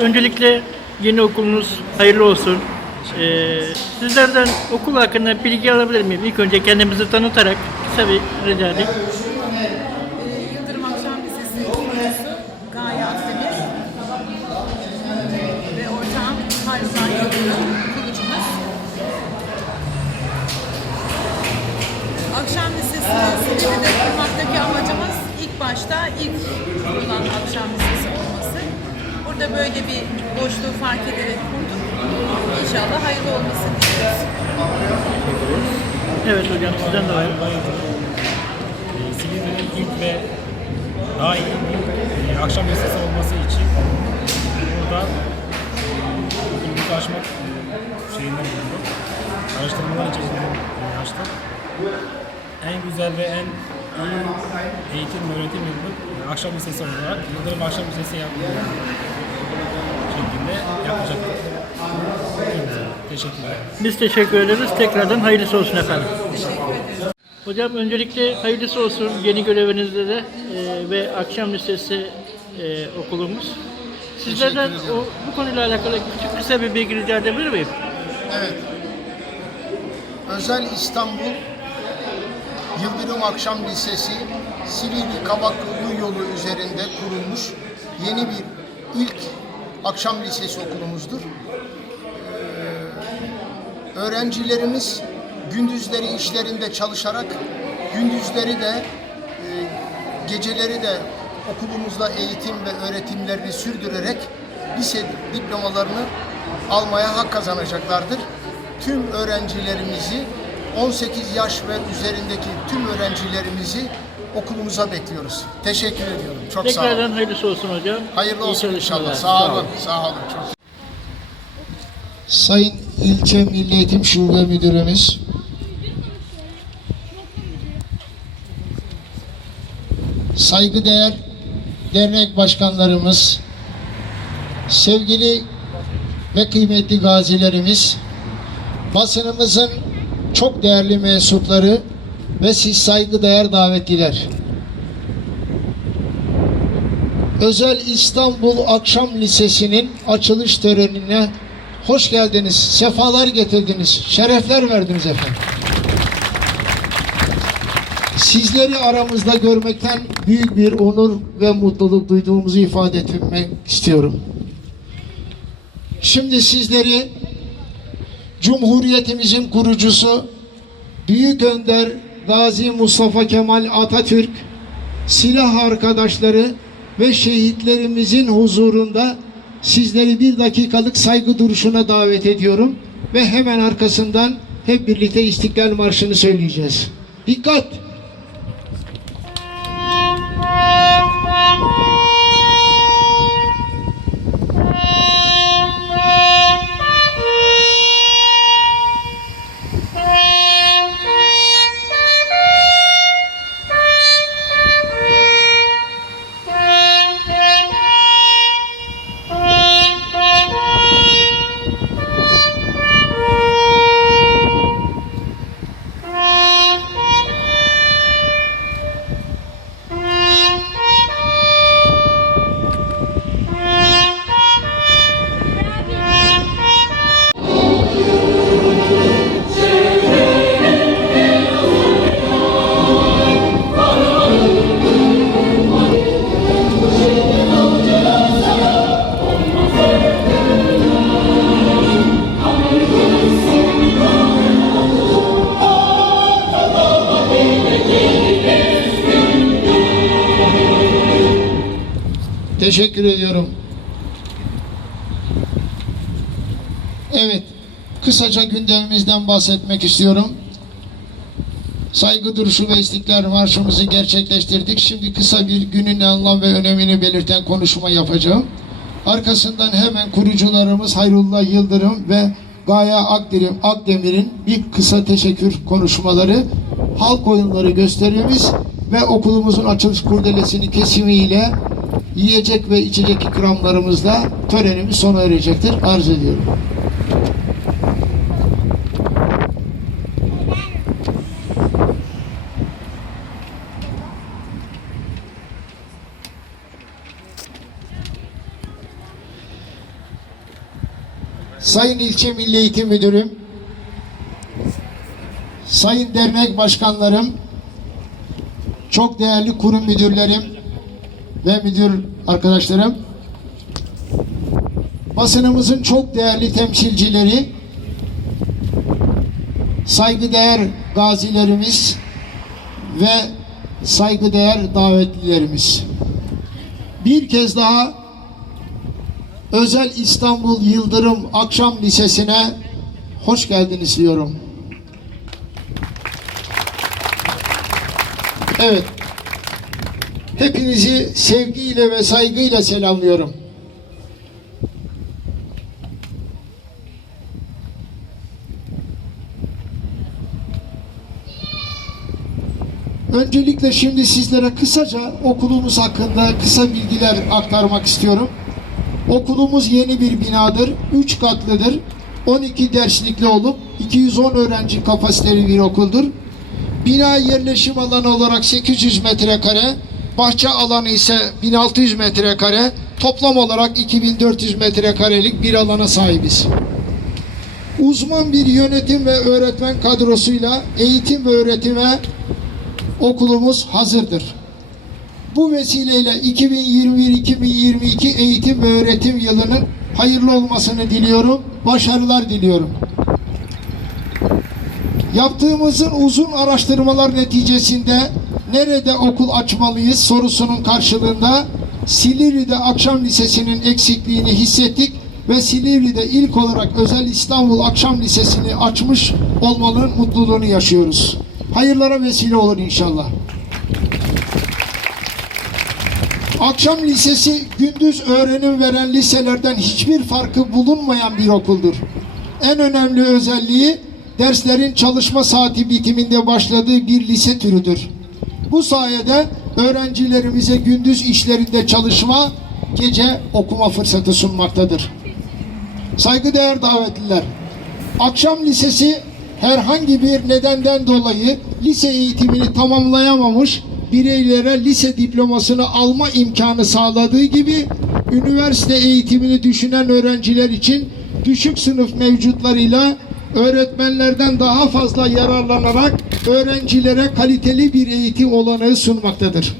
Öncelikle yeni okulunuz hayırlı olsun. Ee, sizlerden okul hakkında bilgi alabilir miyim? İlk önce kendimizi tanıtarak kısa bir rica edeyim. Böyle bir boşluğu fark ederek kurduk. İnşallah hayırlı olmasını diliyoruz. Evet hocam sizden de. Ee, Silivri'nin ilk ve daha iyi bir e, akşam lisesi olması için burada okulumuzu açmak e, şeyinden bulunduk. Araştırmalar içerisinde e, açtık. En güzel ve en iyi eğitim ve öğretim yılı e, akşam lisesi olarak Yıldırım Akşam Lisesi yapmak şeklinde yapacaktık. Teşekkür ederim. Biz teşekkür ederiz. Tekrardan hayırlısı olsun efendim. Hocam öncelikle hayırlısı olsun yeni görevinizde de e, ve akşam lisesi e, okulumuz. Sizlerden o, bu konuyla alakalı küçük kısa bir bilgi rica edebilir miyim? Evet. Özel İstanbul Yıldırım Akşam Lisesi Silivri Kabaklı yolu üzerinde kurulmuş yeni bir ilk akşam lisesi okulumuzdur. Ee, öğrencilerimiz gündüzleri işlerinde çalışarak gündüzleri de e, geceleri de okulumuzda eğitim ve öğretimlerini sürdürerek lise diplomalarını almaya hak kazanacaklardır. Tüm öğrencilerimizi 18 yaş ve üzerindeki tüm öğrencilerimizi okulumuza bekliyoruz. Teşekkür ediyorum. Çok sağ Tekrardan olun. hayırlısı olsun hocam. Hayırlı İyi olsun çalışmalar. inşallah. Sağ olun. Sağ olun. Çok Sayın İlçe Milli Eğitim Şube Müdürümüz, saygıdeğer dernek başkanlarımız, sevgili ve kıymetli gazilerimiz, basınımızın çok değerli mensupları ve siz saygıdeğer davetliler. Özel İstanbul Akşam Lisesi'nin açılış törenine hoş geldiniz, sefalar getirdiniz, şerefler verdiniz efendim. Sizleri aramızda görmekten büyük bir onur ve mutluluk duyduğumuzu ifade etmek istiyorum. Şimdi sizleri Cumhuriyetimizin kurucusu Büyük Önder Gazi Mustafa Kemal Atatürk silah arkadaşları ve şehitlerimizin huzurunda sizleri bir dakikalık saygı duruşuna davet ediyorum ve hemen arkasından hep birlikte İstiklal Marşı'nı söyleyeceğiz. Dikkat! Teşekkür ediyorum. Evet, kısaca gündemimizden bahsetmek istiyorum. Saygı duruşu ve istiklal marşımızı gerçekleştirdik. Şimdi kısa bir günün anlam ve önemini belirten konuşma yapacağım. Arkasından hemen kurucularımız Hayrullah Yıldırım ve Gaye Akdemir'in Akdemir'in bir kısa teşekkür konuşmaları, halk oyunları gösterimiz ve okulumuzun açılış kurdelesinin kesimiyle yiyecek ve içecek ikramlarımızla törenimiz sona erecektir. Arz ediyorum. Sayın İlçe Milli Eğitim Müdürüm, Sayın dernek başkanlarım, çok değerli kurum müdürlerim ve müdür arkadaşlarım, basınımızın çok değerli temsilcileri, saygıdeğer gazilerimiz ve saygıdeğer davetlilerimiz. Bir kez daha Özel İstanbul Yıldırım Akşam Lisesi'ne hoş geldiniz diyorum. Evet. Hepinizi sevgiyle ve saygıyla selamlıyorum. Öncelikle şimdi sizlere kısaca okulumuz hakkında kısa bilgiler aktarmak istiyorum. Okulumuz yeni bir binadır. 3 katlıdır. 12 derslikli olup 210 öğrenci kapasiteli bir okuldur. Bina yerleşim alanı olarak 800 metrekare, bahçe alanı ise 1600 metrekare, toplam olarak 2400 metrekarelik bir alana sahibiz. Uzman bir yönetim ve öğretmen kadrosuyla eğitim ve öğretime okulumuz hazırdır. Bu vesileyle 2021-2022 eğitim ve öğretim yılının hayırlı olmasını diliyorum. Başarılar diliyorum. Yaptığımızın uzun araştırmalar neticesinde nerede okul açmalıyız sorusunun karşılığında Silivri'de Akşam Lisesi'nin eksikliğini hissettik ve Silivri'de ilk olarak Özel İstanbul Akşam Lisesi'ni açmış olmanın mutluluğunu yaşıyoruz. Hayırlara vesile olur inşallah. Akşam Lisesi gündüz öğrenim veren liselerden hiçbir farkı bulunmayan bir okuldur. En önemli özelliği derslerin çalışma saati bitiminde başladığı bir lise türüdür. Bu sayede öğrencilerimize gündüz işlerinde çalışma, gece okuma fırsatı sunmaktadır. Saygıdeğer davetliler, akşam lisesi herhangi bir nedenden dolayı lise eğitimini tamamlayamamış bireylere lise diplomasını alma imkanı sağladığı gibi üniversite eğitimini düşünen öğrenciler için düşük sınıf mevcutlarıyla öğretmenlerden daha fazla yararlanarak öğrencilere kaliteli bir eğitim olanağı sunmaktadır.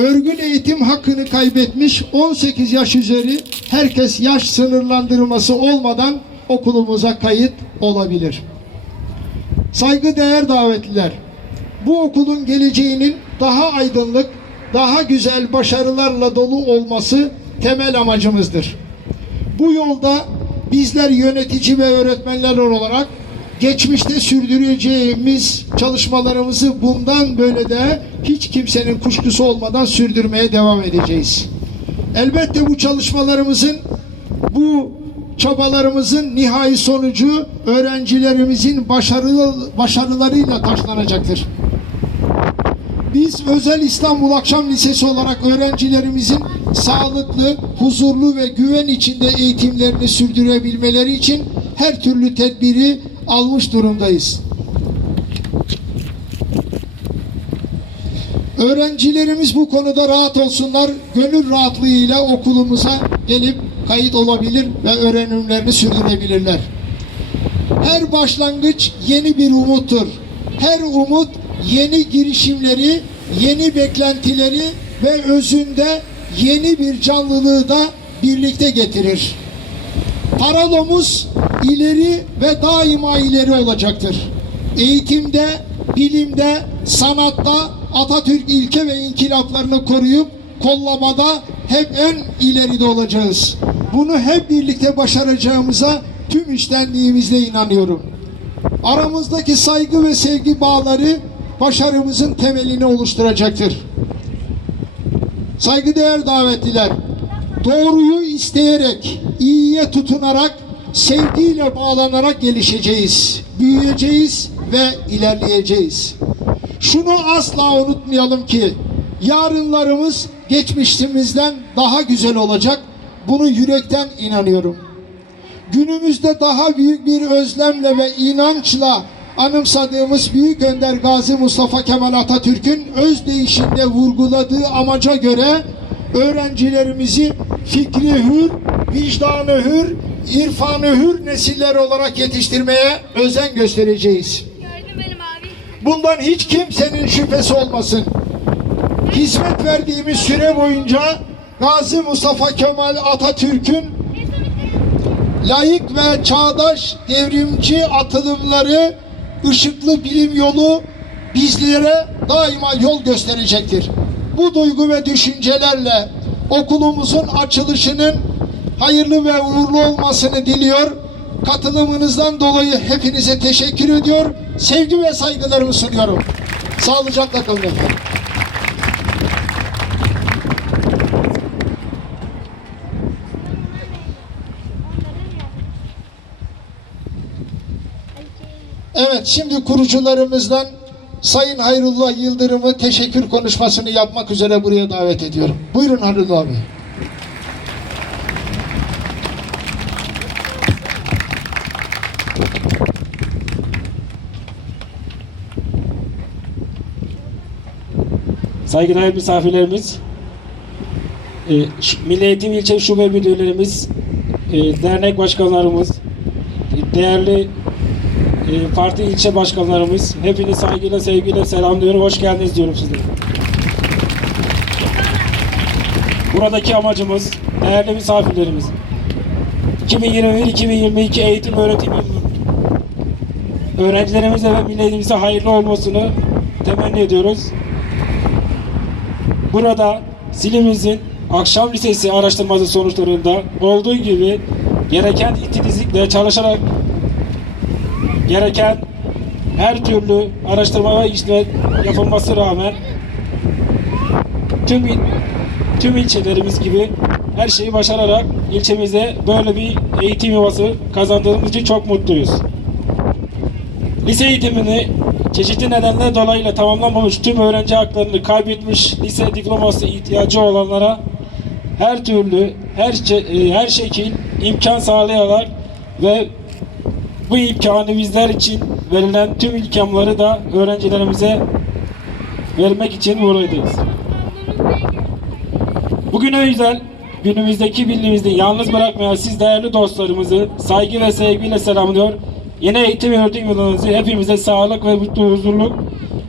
Örgün eğitim hakkını kaybetmiş 18 yaş üzeri herkes yaş sınırlandırması olmadan okulumuza kayıt olabilir. Saygıdeğer davetliler, bu okulun geleceğinin daha aydınlık, daha güzel başarılarla dolu olması temel amacımızdır. Bu yolda bizler yönetici ve öğretmenler olarak geçmişte sürdüreceğimiz çalışmalarımızı bundan böyle de hiç kimsenin kuşkusu olmadan sürdürmeye devam edeceğiz. Elbette bu çalışmalarımızın bu çabalarımızın nihai sonucu öğrencilerimizin başarılı başarılarıyla taşlanacaktır. Biz Özel İstanbul Akşam Lisesi olarak öğrencilerimizin sağlıklı, huzurlu ve güven içinde eğitimlerini sürdürebilmeleri için her türlü tedbiri almış durumdayız. Öğrencilerimiz bu konuda rahat olsunlar, gönül rahatlığıyla okulumuza gelip kayıt olabilir ve öğrenimlerini sürdürebilirler. Her başlangıç yeni bir umuttur. Her umut yeni girişimleri, yeni beklentileri ve özünde yeni bir canlılığı da birlikte getirir. Paralomuz ileri ve daima ileri olacaktır. Eğitimde, bilimde, sanatta Atatürk ilke ve inkılaplarını koruyup kollamada hep en ileride olacağız. Bunu hep birlikte başaracağımıza tüm içtenliğimizle inanıyorum. Aramızdaki saygı ve sevgi bağları başarımızın temelini oluşturacaktır. Saygıdeğer davetliler, doğruyu isteyerek, iyiye tutunarak, sevgiyle bağlanarak gelişeceğiz, büyüyeceğiz ve ilerleyeceğiz. Şunu asla unutmayalım ki yarınlarımız geçmişimizden daha güzel olacak. Bunu yürekten inanıyorum. Günümüzde daha büyük bir özlemle ve inançla anımsadığımız Büyük Önder Gazi Mustafa Kemal Atatürk'ün özdeyişinde vurguladığı amaca göre öğrencilerimizi fikri hür, vicdanı hür, irfanı hür nesiller olarak yetiştirmeye özen göstereceğiz. Bundan hiç kimsenin şüphesi olmasın. Hizmet verdiğimiz süre boyunca Gazi Mustafa Kemal Atatürk'ün layık ve çağdaş devrimci atılımları ışıklı bilim yolu bizlere daima yol gösterecektir. Bu duygu ve düşüncelerle okulumuzun açılışının hayırlı ve uğurlu olmasını diliyor. Katılımınızdan dolayı hepinize teşekkür ediyor. Sevgi ve saygılarımı sunuyorum. Sağlıcakla kalın efendim. Evet şimdi kurucularımızdan Sayın Hayrullah Yıldırım'ı teşekkür konuşmasını yapmak üzere buraya davet ediyorum. Buyurun Hayrullah Bey. Saygıdeğer misafirlerimiz, e, Milli Eğitim İlçe Şube Müdürlerimiz, e, dernek başkanlarımız, e, değerli e, parti ilçe başkanlarımız, hepinizi saygıyla sevgiyle selamlıyorum. Hoş geldiniz diyorum size. Buradaki amacımız, değerli misafirlerimiz, 2021-2022 eğitim öğretim yılı öğrencilerimize ve milletimize hayırlı olmasını temenni ediyoruz. Burada Silimizin Akşam Lisesi araştırması sonuçlarında olduğu gibi gereken titizlikle çalışarak gereken her türlü araştırma ve işlem yapılması rağmen tüm tüm ilçelerimiz gibi her şeyi başararak ilçemize böyle bir eğitim yuvası kazandığımız için çok mutluyuz. Lise eğitimini çeşitli nedenler dolayıyla tamamlamamış tüm öğrenci haklarını kaybetmiş lise diploması ihtiyacı olanlara her türlü her şe- e, her şekil imkan sağlayarak ve bu imkanı bizler için verilen tüm imkanları da öğrencilerimize vermek için buradayız. Bugün özel günümüzdeki birliğimizi yalnız bırakmayan siz değerli dostlarımızı saygı ve sevgiyle selamlıyor. Yeni eğitim öğretim yılınızı hepimize sağlık ve mutlu huzurluk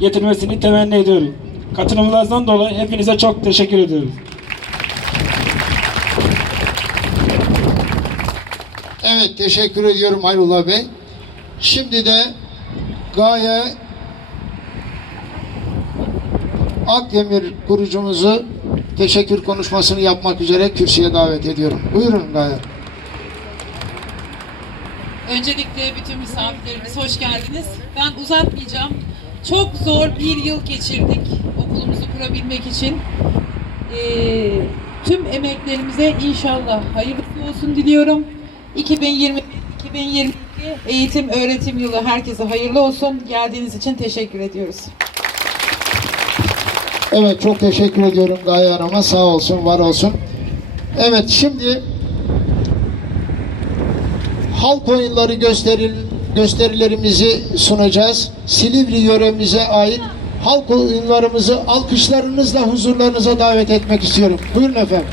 getirmesini temenni ediyorum. Katılımlarınızdan dolayı hepinize çok teşekkür ediyoruz. Evet teşekkür ediyorum Hayrullah Bey. Şimdi de Gaye Akdemir kurucumuzu teşekkür konuşmasını yapmak üzere kürsüye davet ediyorum. Buyurun Gaye. Öncelikle bütün misafirlerimiz hoş geldiniz. Ben uzatmayacağım. Çok zor bir yıl geçirdik okulumuzu kurabilmek için. Ee, tüm emeklerimize inşallah hayırlısı olsun diliyorum. 2020 2022 eğitim öğretim yılı herkese hayırlı olsun. Geldiğiniz için teşekkür ediyoruz. Evet çok teşekkür ediyorum Gaye Hanım'a. Sağ olsun, var olsun. Evet şimdi halk oyunları gösteril, gösterilerimizi sunacağız. Silivri yöremize ait halk oyunlarımızı alkışlarınızla huzurlarınıza davet etmek istiyorum. Buyurun efendim.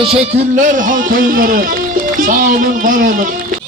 Teşekkürler halk oyunları. Sağ olun var olun.